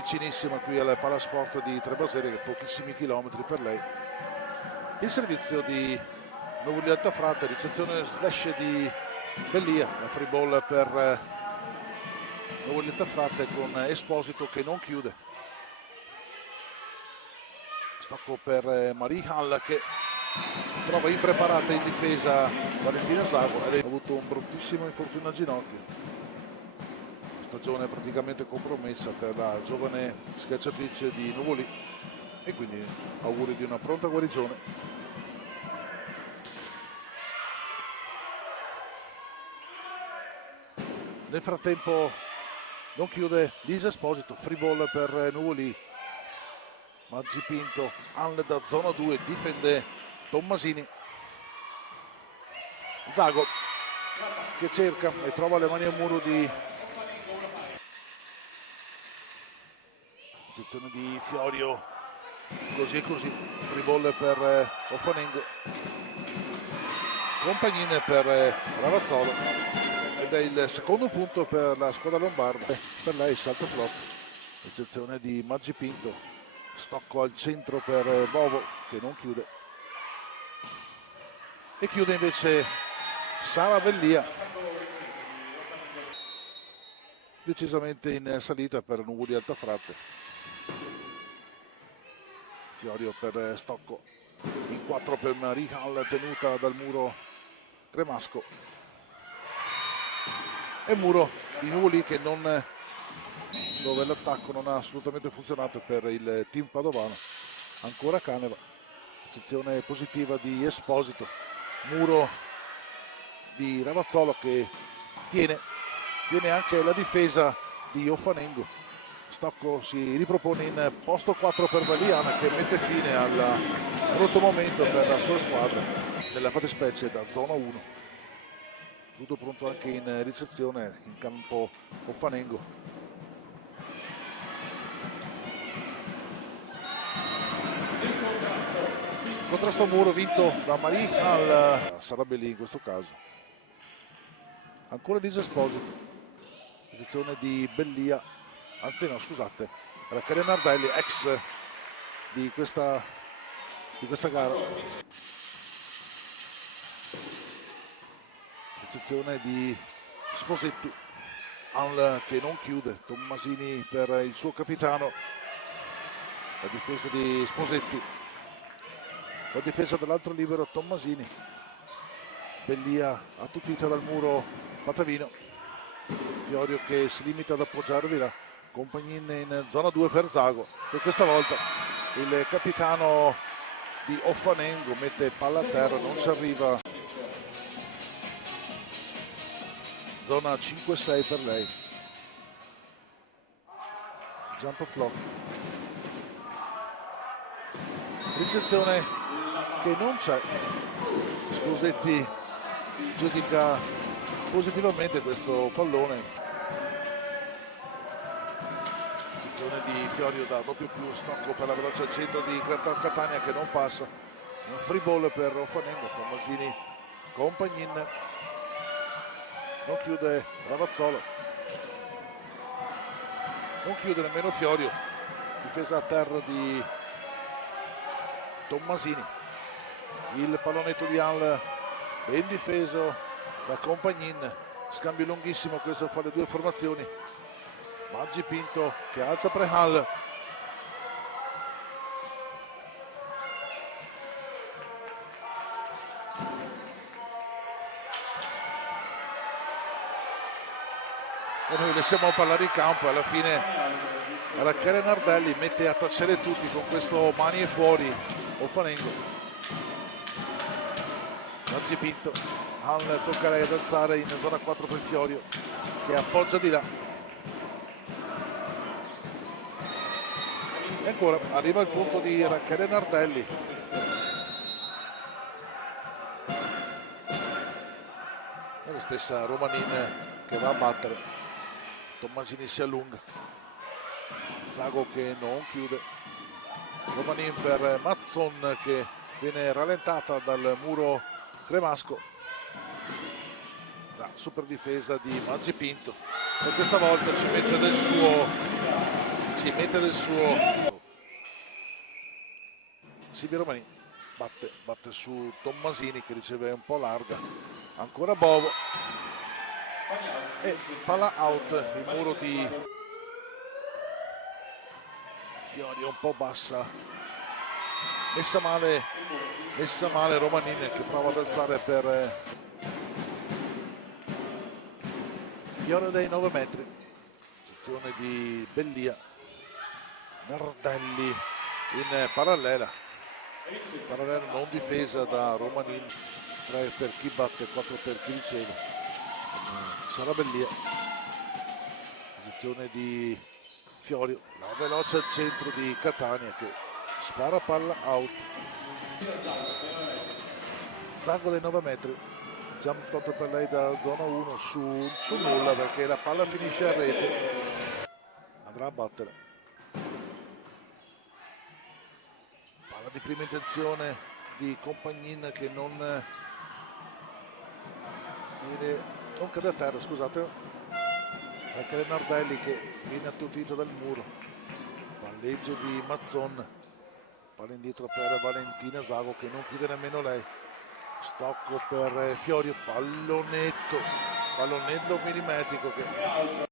vicinissima qui al Palasport di Trebasere, che pochissimi chilometri per lei. Il servizio di Novoli Altafrate, ricezione slash di Bellia, la free ball per Novoli Altafrate con Esposito che non chiude. Stocco per Marie Hall che trova impreparata in difesa Valentina Zago, ha avuto un bruttissimo infortunio al ginocchio. Stagione praticamente compromessa per la giovane schiacciatrice di Nuvoli e quindi auguri di una pronta guarigione. Nel frattempo non chiude Lisa Esposito, free ball per Nuvoli. Maggi Pinto, Anle da zona 2, difende Tommasini. Zago che cerca e trova le mani al muro di posizione di Fiorio, così e così, free ball per Offanengo, Compagnin per Ravazzolo ed è il secondo punto per la squadra lombarda. Per lei salto flop, eccezione di Maggi Pinto, stocco al centro per Bovo che non chiude e chiude invece Sara Bellia, decisamente in salita per Nuvoli Altafrate. Fiorio per Stocco, in 4 per Marie Hall, tenuta dal muro cremasco. E muro di Nuvoli che non, dove l'attacco non ha assolutamente funzionato per il team padovano. Ancora Caneva, sezione positiva di Esposito, muro di Ravazzolo che tiene anche la difesa di Offanengo. Stocco si ripropone in posto 4 per Valiana che mette fine al brutto momento per la sua squadra nella fattispecie da zona 1. Tutto pronto anche in ricezione in campo Offanengo. Contrasto muro vinto da Marie Hall, sarebbe lì in questo caso. Ancora Lisa Esposito, posizione di Bellia. Anzi no, scusate, era Karen Nardelli, ex di questa gara. Posizione di Sposetti, Al che non chiude, Tommasini per il suo capitano, la difesa di Sposetti, la difesa dell'altro libero Tommasini, Bellia attutita dal muro Patavino, Fiorio che si limita ad appoggiare di là, Compagnin in zona 2 per Zago e questa volta il capitano di Offanengo mette palla a terra, non ci arriva. Zona 5-6 per lei. Jump flop. Ricezione che non c'è. Sposetti giudica positivamente questo pallone. Di Fiorio da doppio più, Stocco per la veloce al centro di Catania che non passa, un free ball per Offanengo, Tommasini, Compagnin, non chiude Ravazzolo, non chiude nemmeno Fiorio, difesa a terra di Tommasini, il pallonetto di Al ben difeso da Compagnin, scambio lunghissimo, questo fa le due formazioni. Maggi Pinto che alza Prehal, e noi lasciamo parlare in campo. Alla fine alla Karen Nardelli mette a tacere tutti con questo mani e fuori Offanengo. Maggi Pinto, Hall tocca ad alzare in zona 4 per Fiorio che appoggia di là. E ancora arriva il punto di Rachele Nardelli. E la stessa Romanin che va a battere. Tommasini si allunga. Zago che non chiude. Romanin per Mazzon che viene rallentata dal muro cremasco. La super difesa di Maggi Pinto. E questa volta ci mette del suo ci mette del suo. Silvio Romani batte su Tommasini che riceve un po' larga, ancora Bovo e palla out. Il muro di Fiori è un po' bassa, messa male Romanin che prova ad alzare per Fiori dai 9 metri, sezione di Bellia. Nardelli in parallela non difesa da Romanin, 3 per chi batte, 4 per chi riceve. Sarà Bellia, posizione di Fiorio, la veloce al centro di Catania che spara palla out. Zango dai 9 metri, jump stop per lei da zona 1 su nulla perché la palla finisce a rete, andrà a battere. Palla di prima intenzione di Compagnin che non cade a terra, scusate, perché è Nardelli che viene attutito dal muro. Palleggio di Mazzon, palla indietro per Valentina Zago che non chiude nemmeno lei. Stocco per Fiorio, pallonetto millimetrico che